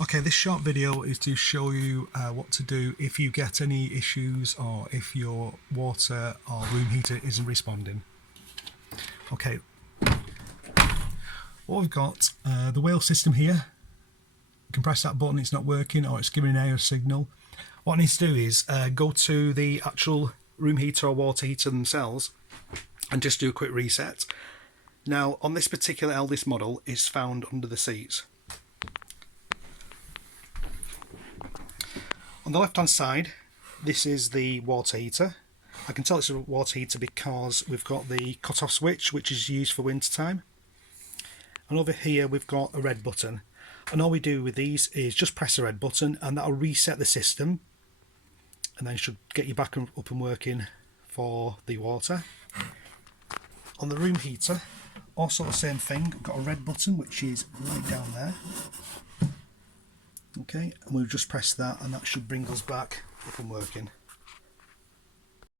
Okay, this short video is to show you what to do if you get any issues or if your water or room heater isn't responding. Okay, what we've got, the whale system here. You can press that button, it's not working, or it's giving an error signal. What I need to do is go to the actual room heater or water heater themselves and just do a quick reset. Now, on this particular eldest model, it's found under the seats. On the left hand side, this is the water heater. I can tell it's a water heater because we've got the cut-off switch, which is used for winter time. And over here we've got a red button. And all we do with these is just press the red button and that'll reset the system. And then it should get you back up and working for the water. On the room heater, also the same thing. We've got a red button which is right down there. Okay, and we'll just press that and that should bring us back up and working.